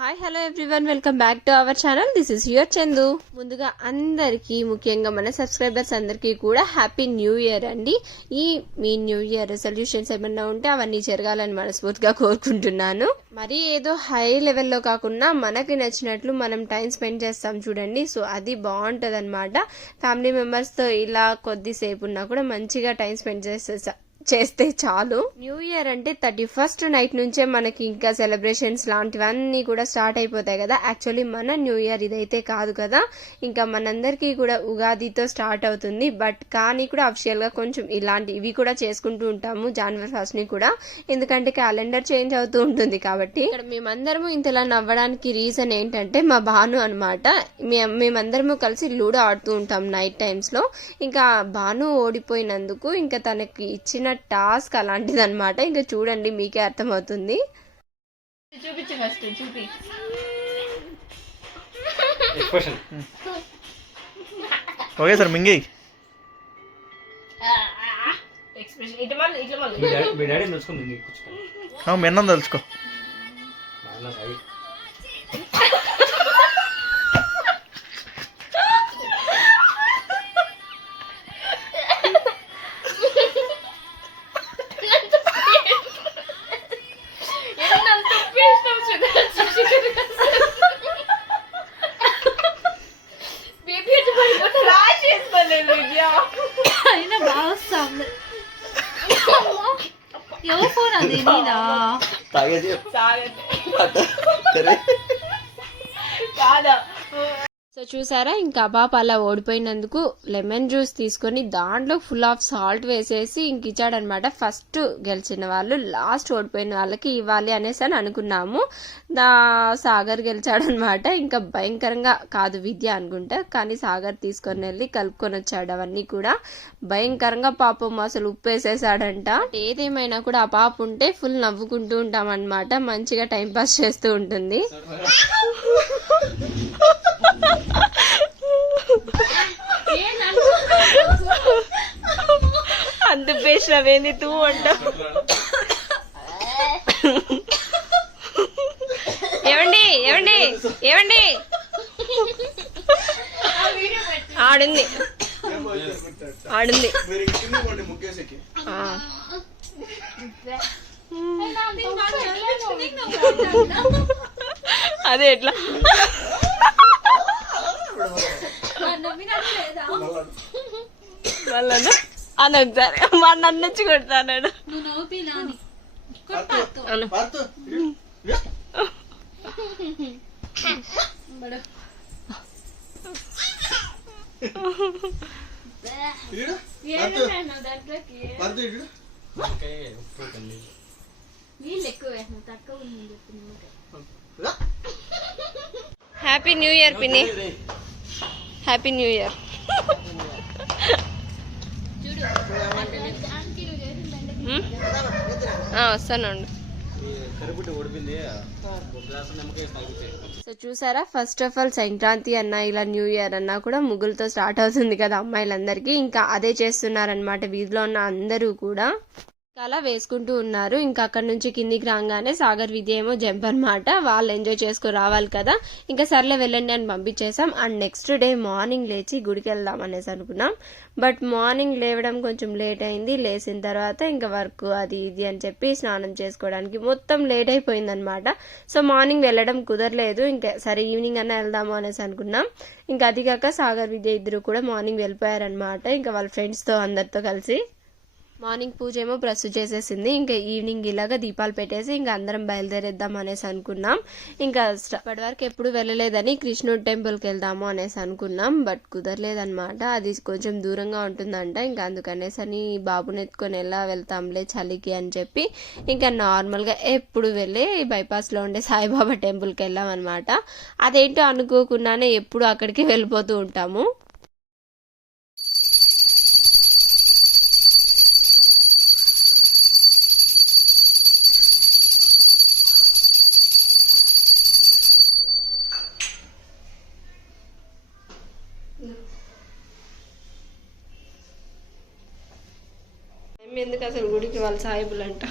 Hi hello everyone, welcome back to our channel. This is your Chandu. ముందుగా అందరికీ, ముఖ్యంగా మన సబ్స్క్రైబర్స్ అందరికీ కూడా హ్యాపీ న్యూ ఇయర్ అండి. మీ న్యూ ఇయర్ రెజల్యూషన్స్ ఏమన్నా ఉంటే అవన్నీ జరగాలని మనస్ఫూర్తిగా కోరుకుంటున్నాను. మరి ఏదో హై లెవెల్లో కాకుండా మనకి నచ్చినట్లు మనం టైం స్పెండ్ చేస్తాం చూడండి. సో అది బాగుంటుంది అనమాట. ఫ్యామిలీ మెంబర్స్తో ఇలా కొద్దిసేపు ఉన్నా కూడా మంచిగా టైం స్పెండ్ చేస్తే చాలు. న్యూ ఇయర్ అంటే 31st నైట్ నుంచే మనకి ఇంకా సెలబ్రేషన్స్ లాంటివన్నీ కూడా స్టార్ట్ అయిపోతాయి కదా. యాక్చువల్లీ మన న్యూ ఇయర్ ఇదైతే కాదు కదా, ఇంకా మనందరికీ కూడా ఉగాదితో స్టార్ట్ అవుతుంది. బట్ కానీ కూడా అఫిషియల్ గా కొంచెం ఇవి కూడా చేసుకుంటూ ఉంటాము January 1st ని కూడా, ఎందుకంటే క్యాలెండర్ చేంజ్ అవుతూ ఉంటుంది కాబట్టి. ఇక్కడ మేమందరము ఇంతలా నవ్వడానికి రీజన్ ఏంటంటే మా భాను అనమాట. మేమందరము కలిసి లూడో ఆడుతూ ఉంటాం నైట్ టైమ్స్ లో. ఇంకా భాను ఓడిపోయినందుకు ఇంకా తనకి ఇచ్చిన టాస్క్ అలాంటిది అనమాట. ఇంకా చూడండి, మీకే అర్థమవుతుంది. ఓకే సార్ మింగి మెన్నం తెలుసుకో. సో చూసారా, ఇంకా పాప అలా ఓడిపోయినందుకు లెమన్ జ్యూస్ తీసుకొని దాంట్లో ఫుల్ ఆఫ్ సాల్ట్ వేసేసి ఇంక ఇచ్చాడనమాట. ఫస్ట్ గెలిచిన వాళ్ళు లాస్ట్ ఓడిపోయిన వాళ్ళకి ఇవ్వాలి అనేసి అని అనుకున్నాము. సాగర్ గెలిచాడనమాట. ఇంకా భయంకరంగా కాదు, విద్య అనుకుంటా, కానీ సాగర్ తీసుకొని వెళ్ళి కలుపుకొని వచ్చాడు అవన్నీ కూడా. భయంకరంగా పాపం అసలు ఉప్పు వేసేసాడంట. ఏదేమైనా కూడా ఆ పాప ఉంటే ఫుల్ నవ్వుకుంటూ ఉంటాం అనమాట. మంచిగా టైం పాస్ చేస్తూ ఉంటుంది. అంత పేసినవేంది తూ అంట. ఏమండి ఏమండి ఏమండి ఆడుంది ఆడుంది. అదే ఎట్లా వాళ్ళను అని ఒకసారి మా నన్ను వచ్చి కొడతాడు. హ్యాపీ న్యూ ఇయర్ పిన్ని, హ్యాపీ న్యూ ఇయర్. వస్తానండి. సో చూసారా, ఫస్ట్ ఆఫ్ ఆల్ సంక్రాంతి అన్నా ఇలా న్యూ ఇయర్ అన్నా కూడా ముగ్గులతో స్టార్ట్ అవుతుంది కదా అమ్మాయిలందరికీ. ఇంకా అదే చేస్తున్నారనమాట వీధిలో ఉన్న అందరూ కూడా. అలా వేసుకుంటూ ఉన్నారు. ఇంకా అక్కడ నుంచి కిందికి రాగానే సాగర్ విద్య ఏమో జంప్ అనమాట. వాళ్ళు ఎంజాయ్ చేసుకుని రావాలి కదా, ఇంకా సర్లే వెళ్ళండి అని పంపించేసాం. అండ్ నెక్స్ట్ డే మార్నింగ్ లేచి గుడికి వెళ్దాం అనేసి అనుకున్నాం. బట్ మార్నింగ్ లేవడం కొంచెం లేట్ అయింది. లేచిన తర్వాత ఇంకా వర్క్ అది ఇది అని చెప్పి స్నానం చేసుకోవడానికి మొత్తం లేట్ అయిపోయింది అనమాట. సో మార్నింగ్ వెళ్ళడం కుదరలేదు. ఇంకా సరే ఈవినింగ్ అన్నా వెళ్దాము అనేసి అనుకున్నాం. ఇంకా అది కాక సాగర్ విద్య ఇద్దరు కూడా మార్నింగ్ వెళ్ళిపోయారనమాట. ఇంకా వాళ్ళ ఫ్రెండ్స్తో అందరితో కలిసి. మార్నింగ్ పూజ ఏమో బ్రష్ చేసేసింది. ఇంకా ఈవినింగ్ ఇలాగా దీపాలు పెట్టేసి ఇంకా అందరం బయలుదేరేద్దాం అనేసి అనుకున్నాం. ఇంకా ఇప్పటి వరకు ఎప్పుడు వెళ్ళలేదని కృష్ణుడి టెంపుల్కి వెళ్దాము అనేసి అనుకున్నాం. బట్ కుదరలేదనమాట. అది కొంచెం దూరంగా ఉంటుందంట. ఇంకా అందుకనేసి అని బాబుని ఎత్తుకొని ఎలా వెళ్తాంలే చలికి అని చెప్పి ఇంకా నార్మల్గా ఎప్పుడు వెళ్ళి బైపాస్లో ఉండే సాయిబాబా టెంపుల్కి వెళ్ళాం అనమాట. అదేంటో అనుకోకుండానే ఎప్పుడు అక్కడికి వెళ్ళిపోతూ ఉంటాము. ఎందుకు అసలు గుడికి వాళ్ళ సాయిబులు అంట.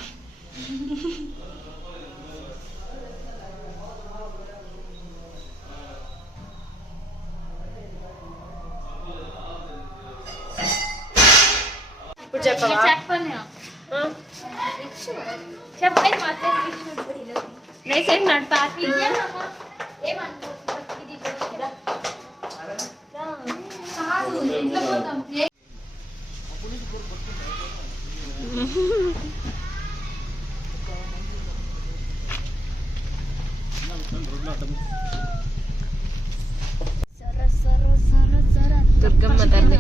దుర్గమ్మ తల్లి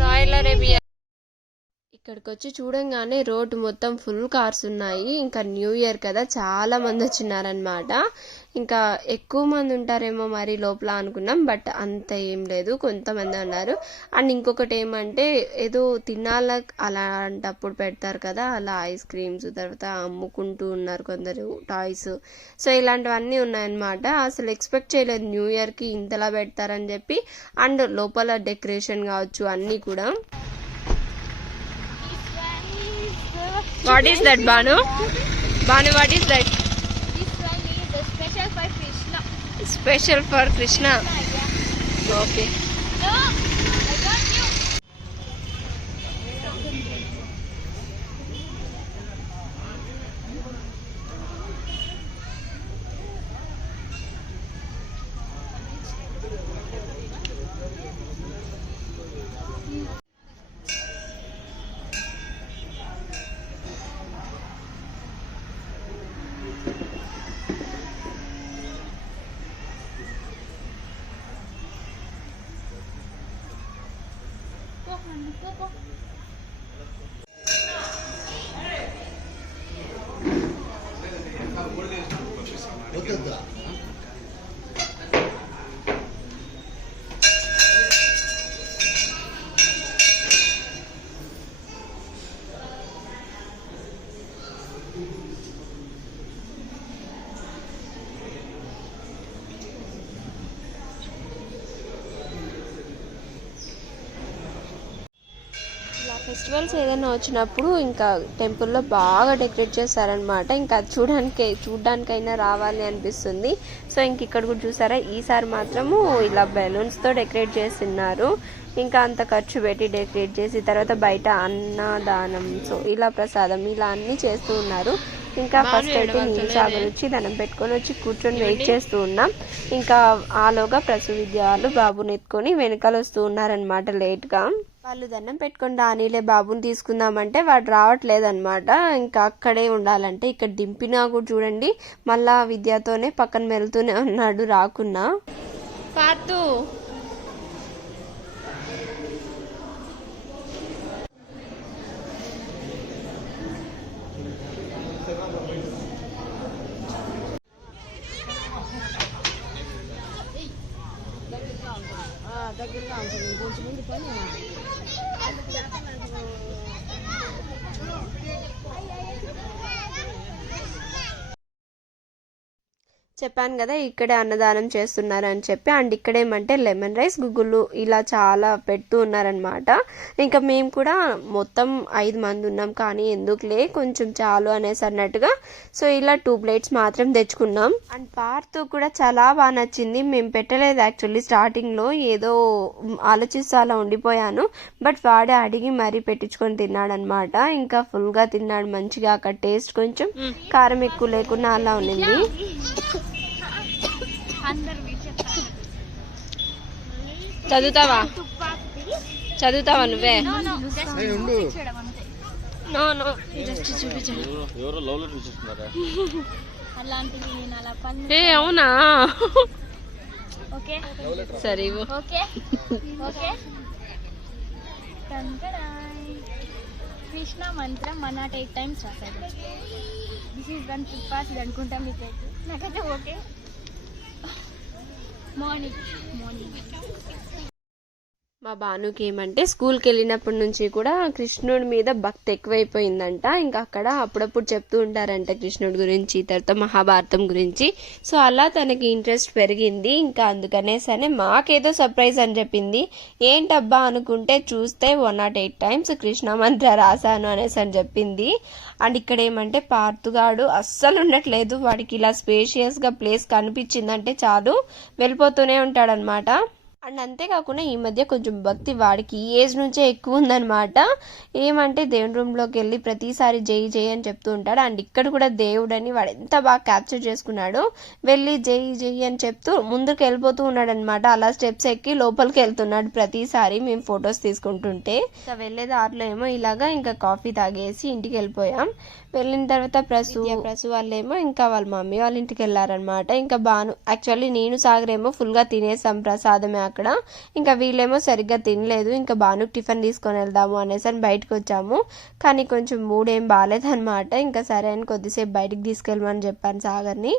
రాయల్ అరేబియా. ఇక్కడికి వచ్చి చూడంగానే రోడ్డు మొత్తం ఫుల్ కార్స్ ఉన్నాయి. ఇంకా న్యూ ఇయర్ కదా, చాలా మంది వచ్చినారనమాట. ఇంకా ఎక్కువ మంది ఉంటారేమో మరి లోపల అనుకున్నాం, బట్ అంత ఏం లేదు, కొంతమంది ఉన్నారు. అండ్ ఇంకొకటి ఏమంటే ఏదో తినాల అలాంటప్పుడు పెడతారు కదా, అలా ఐస్ క్రీమ్స్, తర్వాత అమ్ముకుంటూ ఉన్నారు కొందరు టాయ్స్. సో ఇలాంటివన్నీ ఉన్నాయన్నమాట. అసలు ఎక్స్పెక్ట్ చేయలేదు న్యూ ఇయర్కి ఇంతలా పెడతారని చెప్పి. అండ్ లోపల డెకరేషన్ కావచ్చు అన్నీ కూడా. What is that, Banu? Banu, what is that? This one is special for Krishna. Special for Krishna. Yeah. Okay. No, I got you. Go. Festivals ఏదైనా వచ్చినప్పుడు ఇంకా టెంపుల్లో బాగా డెకరేట్ చేస్తారనమాట. ఇంకా అది చూడడానికైనా రావాలి అనిపిస్తుంది. సో ఇంక ఇక్కడ కూడా చూసారా, ఈసారి మాత్రము ఇలా బెలూన్స్తో డెకరేట్ చేస్తున్నారు. ఇంకా అంత ఖర్చు పెట్టి డెకరేట్ చేసి తర్వాత బయట అన్నదానం, సో ఇలా ప్రసాదం, ఇలా అన్నీ చేస్తూ ఉన్నారు. ఇంకా ఫస్ట్ అయితే నీళ్ళు సాగర్ వచ్చి దండం పెట్టుకొని వచ్చి కూర్చొని వెయిట్ చేస్తూ ఉన్నాం. ఇంకా ఆలోగా ప్రసవిద్యాలు బాబుని ఎత్తుకొని వెనకాల వస్తూ ఉన్నారనమాట లేట్గా. వాళ్ళు దండం పెట్టుకొని రానీలే బాబుని తీసుకుందామంటే వాడు రావట్లేదన్నమాట. ఇంకా అక్కడే ఉండాలంటే ఇక్కడ దింపినా కూడా చూడండి మళ్ళా విద్యతోనే పక్కన వెళ్తూనే ఉన్నాడు రాకున్నా. పాతు దగ్గరగా ఉంటుంది కొంచెం ముందు పని చెప్పాను కదా ఇక్కడే అన్నదానం చేస్తున్నారని చెప్పి. అండ్ ఇక్కడేమంటే లెమన్ రైస్, గుగ్గులు ఇలా చాలా పెడుతూ ఉన్నారనమాట. ఇంకా మేము కూడా మొత్తం 5 మంది ఉన్నాం, కానీ ఎందుకులే కొంచెం చాలు అనేసి అన్నట్టుగా సో ఇలా 2 ప్లేట్స్ మాత్రం తెచ్చుకున్నాం. అండ్ పార్తు కూడా చాలా బాగా నచ్చింది. మేము పెట్టలేదు యాక్చువల్లీ, స్టార్టింగ్లో ఏదో ఆలోచిస్తూ అలా ఉండిపోయాను, బట్ వాడే అడిగి మరీ పెట్టించుకొని తిన్నాడనమాట. ఇంకా ఫుల్గా తిన్నాడు మంచిగా. అక్కడ టేస్ట్ కొంచెం కారం ఎక్కువ లేకుండా అలా ఉన్నింది. చదువుతావా నువ్వే? అవునా? సరే కృష్ణ మంత్రం 108 times రాశాడు. దిస్ ఈజ్ వన్ పాస్ ఇది అనుకుంటాం. మీకైతే నాకైతే ఓకే. మార్నింగ్ మా భానుకి ఏమంటే స్కూల్కి వెళ్ళినప్పటి నుంచి కూడా కృష్ణుడి మీద భక్తి ఎక్కువైపోయిందంట. ఇంకా అక్కడ అప్పుడప్పుడు చెప్తూ ఉంటారంట కృష్ణుడి గురించి, తర్వాత మహాభారతం గురించి. సో అలా తనకి ఇంట్రెస్ట్ పెరిగింది. ఇంకా అందుకనేసనే మాకేదో సర్ప్రైజ్ అని చెప్పింది. ఏంటబ్బా అనుకుంటే చూస్తే 108 టైమ్స్ కృష్ణ మంత్ర రాశాను అనేసి అని చెప్పింది. అండ్ ఇక్కడ ఏమంటే పార్తుగాడు అస్సలు ఉండట్లేదు. వాడికి ఇలా స్పేషియస్గా ప్లేస్ కనిపించిందంటే చాలు వెళ్ళిపోతూనే ఉంటాడనమాట. అండ్ అంతేకాకుండా ఈ మధ్య కొంచెం భక్తి వాడికి ఈ ఏజ్ నుంచే ఎక్కువ ఉందన్నమాట. ఏమంటే దేవుని రూమ్లోకి వెళ్ళి ప్రతిసారి జై జై అని చెప్తూ ఉంటాడు. అండ్ ఇక్కడ కూడా దేవుడని వాడు ఎంత బాగా క్యాప్చర్ చేసుకున్నాడు. వెళ్ళి జై జై అని చెప్తూ ముందుకు వెళ్ళిపోతూ ఉన్నాడు అనమాట. అలా స్టెప్స్ ఎక్కి లోపలికి వెళ్తున్నాడు ప్రతిసారి మేము ఫొటోస్ తీసుకుంటుంటే. ఇంకా వెళ్ళే దారిలో ఏమో ఇలాగా ఇంకా కాఫీ తాగేసి ఇంటికి వెళ్ళిపోయాం. వెళ్ళిన తర్వాత ప్రసు వాళ్ళేమో ఇంకా వాళ్ళ మమ్మీ వాళ్ళ ఇంటికి వెళ్ళారనమాట. ఇంకా యాక్చువల్లీ నేను సాగరేమో ఫుల్గా తినేసాం ప్రసాదమే అక్కడ. ఇంకా వీళ్ళేమో సరిగ్గా తినలేదు. ఇంకా భానుకు టిఫిన్ తీసుకొని వెళ్దాము అనేసి అని బయటకు వచ్చాము. కానీ కొంచెం మూడ్ ఏం బాగాలేదనమాట. ఇంకా సరే అని కొద్దిసేపు బయటికి తీసుకెళ్ళమని చెప్పాను సాగర్ని.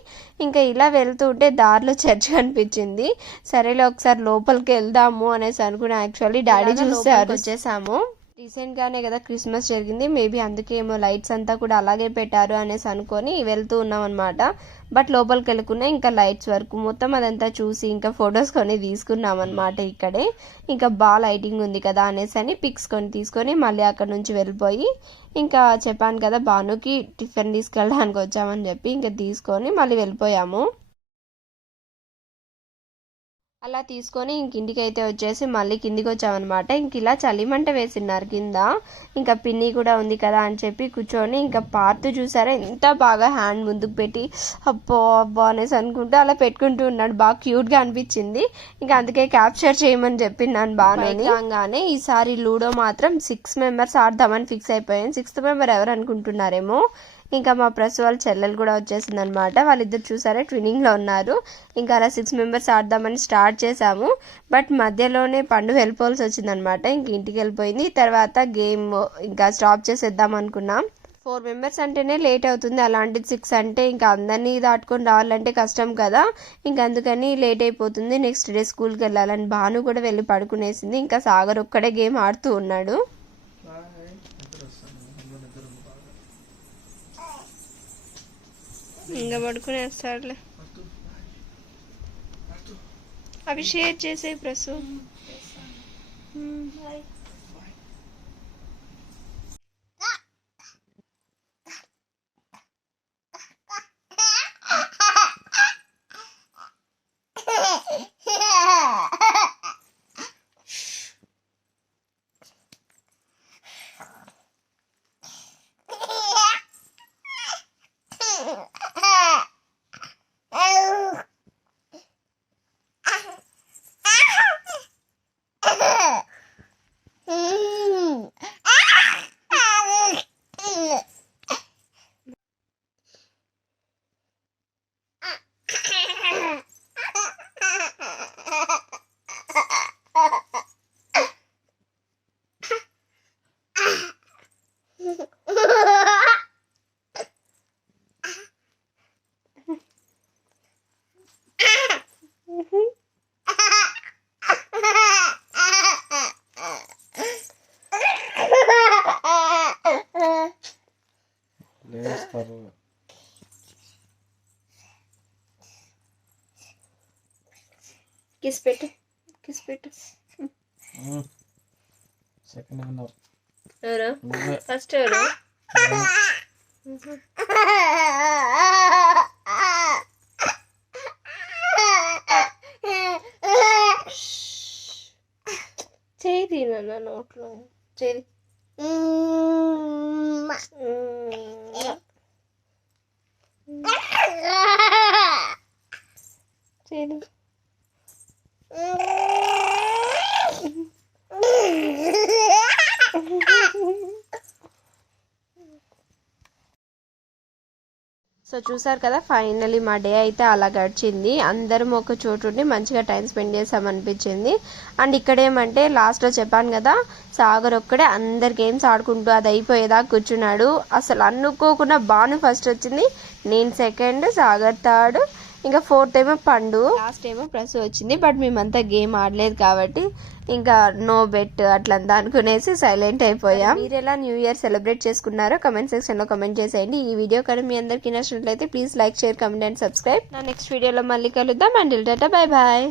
ఇంకా ఇలా వెళ్తూ ఉంటే దారిలో చర్చ్ కనిపించింది. సరేలే ఒకసారి లోపలికి వెళ్దాము అనేసి అనుకుని యాక్చువల్లీ డాడీ చూసారు. వచ్చేసాము. రీసెంట్గానే కదా క్రిస్మస్ జరిగింది, మేబీ అందుకే ఏమో లైట్స్ అంతా కూడా అలాగే పెట్టారు అనేసి అనుకొని వెళ్తూ ఉన్నాం అనమాట. బట్ లోపలికి వెళ్ళకున్నా ఇంకా లైట్స్ వరకు మొత్తం అదంతా చూసి ఇంకా ఫొటోస్ కొని తీసుకున్నాం అనమాట. ఇక్కడే ఇంకా బాగా లైటింగ్ ఉంది కదా అనేసి అని పిక్స్ కొని తీసుకొని మళ్ళీ అక్కడ నుంచి వెళ్ళిపోయి ఇంకా చెప్పాను కదా భానుకి టిఫిన్ తీసుకెళ్ళడానికి వచ్చామని చెప్పి ఇంకా తీసుకొని మళ్ళీ వెళ్ళిపోయాము. అలా తీసుకొని ఇంటికి అయితే వచ్చేసి మళ్ళీ కిందికి వచ్చామన్నమాట. ఇంక ఇలా చలిమంట వేసినారు కింద. ఇంకా పిన్ని కూడా ఉంది కదా అని చెప్పి కూర్చొని ఇంకా పార్తు చూసారా ఎంత బాగా హ్యాండ్ ముందుకు పెట్టి అబ్బో అబ్బో అనేసి అనుకుంటూ అలా పెట్టుకుంటూ ఉన్నాడు. బాగా క్యూట్గా అనిపించింది. ఇంకా అందుకే క్యాప్చర్ చేయమని చెప్పినాను బాగానే. రాగానే ఈసారి లూడో మాత్రం 6 మెంబర్స్ ఆడదామని ఫిక్స్ అయిపోయాను. 6th మెంబర్ ఎవరు అనుకుంటున్నారేమో, ఇంకా మా ప్రెస్ వాళ్ళ చెల్లెలు కూడా వచ్చేసింది అనమాట. వాళ్ళిద్దరు చూసారా ట్విన్నింగ్లో ఉన్నారు. ఇంకా అలా 6 మెంబర్స్ ఆడదామని స్టార్ట్ చేసాము. బట్ మధ్యలోనే పండు వెళ్ళిపోవాల్సి వచ్చిందనమాట. ఇంక ఇంటికి వెళ్ళిపోయింది. తర్వాత గేమ్ ఇంకా స్టాప్ చేసేద్దాం అనుకున్నాం. 4 మెంబర్స్ అంటేనే లేట్ అవుతుంది, అలాంటిది 6 అంటే ఇంకా అందరినీ దాటుకొని రావాలంటే కష్టం కదా. ఇంకా అందుకని లేట్ అయిపోతుంది. నెక్స్ట్ డే స్కూల్కి వెళ్ళాలని భాను కూడా వెళ్ళి పడుకునేసింది. ఇంకా సాగర్ ఒక్కడే గేమ్ ఆడుతూ ఉన్నాడు. ఇంకా పడుకునేస్తాడులే. అవి షేర్ చేసే ప్రసు. కిస్ పెట్టు, కిస్ పెట్టు. ఎవరు ఫస్ట్? ఎవరు చేయి నా నోట్లో చేయి. చేయి. సో చూసారు కదా, ఫైనలీ మా డే అయితే అలా గడిచింది. అందరం ఒక చోటు ఉండి మంచిగా టైం స్పెండ్ చేసామనిపించింది. అండ్ ఇక్కడ ఏమంటే లాస్ట్లో చెప్పాను కదా, సాగర్ ఒక్కడే అందరు గేమ్స్ ఆడుకుంటూ అది అయిపోయేదాకా కూర్చున్నాడు. అసలు అనుకోకుండా బాను ఫస్ట్ వచ్చింది, నేను సెకండ్, సాగర్ థర్డ్, ఇంకా 4th ఏమో పండు, లాస్ట్ ఏమో ప్రసు వచ్చింది. బట్ మేమంతా గేమ్ ఆడలేదు కాబట్టి ఇంకా నో బెట్ అట్లంతా అనుకునేసి సైలెంట్ అయిపోయాం. మీరు ఎలా న్యూ ఇయర్ సెలబ్రేట్ చేసుకున్నారో కమెంట్ సెక్షన్ లో కమెంట్ చేసేయండి. ఈ వీడియో కానీ మీ అందరికి నచ్చినట్లయితే please like, share, comment and subscribe. నా నెక్స్ట్ వీడియోలో మళ్ళీ కలుద్దాం. Until tata, bye bye.